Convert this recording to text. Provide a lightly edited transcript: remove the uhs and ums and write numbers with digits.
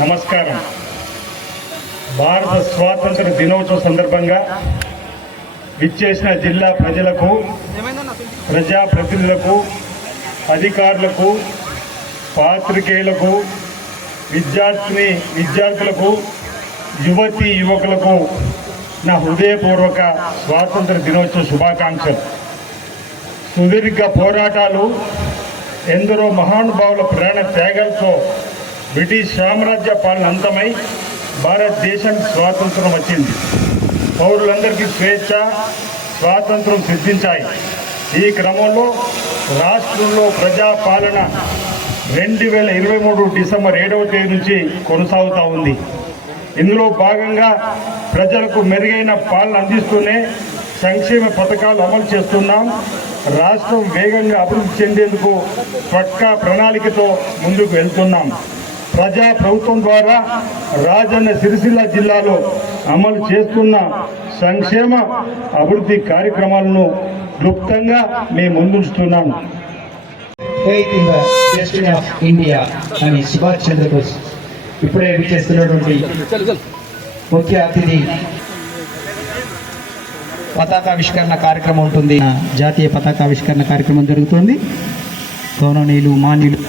నమస్కారం. భారత స్వాతంత్ర దినోత్సవ సందర్భంగా విచ్చేసిన జిల్లా ప్రజలకు, ప్రజాప్రతినిధులకు, అధికారులకు, పాత్రికేయులకు, విద్యార్థులకు, యువతీ యువకులకు నా హృదయపూర్వక స్వాతంత్ర దినోత్సవ శుభాకాంక్షలు. సుదీర్ఘ పోరాటాలు, ఎందరో మహానుభావుల ప్రాణ త్యాగాలతో బ్రిటిష్ సామ్రాజ్య పాలన అంతమై భారతదేశానికి స్వాతంత్రం వచ్చింది. పౌరులందరికీ స్వేచ్ఛ, స్వాతంత్రం సిద్ధించాయి. ఈ క్రమంలో రాష్ట్రంలో ప్రజాపాలన 2023 డిసెంబర్ 7వ తేదీ నుంచి కొనసాగుతూ ఉంది. ఇందులో భాగంగా ప్రజలకు మెరుగైన పాలన అందిస్తూనే సంక్షేమ పథకాలు అమలు చేస్తున్నాం. రాష్ట్రం వేగంగా అభివృద్ధి చెందేందుకు పక్కా ప్రణాళికతో ముందుకు వెళ్తున్నాం. ప్రజా ప్రభుత్వం ద్వారా రాజన్న సిరిసిల్ల జిల్లాలో అమలు చేస్తున్న సంక్షేమ అభివృద్ధి కార్యక్రమాలను క్లుప్తంగా మేము ముందుంచుతున్నాం. ఇండియా అని సుభాష్ చంద్రబోస్ ఇప్పుడే విచ్చేస్తున్నటువంటి ముఖ్య అతిథి పతాకావిష్కరణ కార్యక్రమం ఉంటుంది. జాతీయ పతాకావిష్కరణ కార్యక్రమం జరుగుతుంది. గౌరవనీయులు మాన్యులు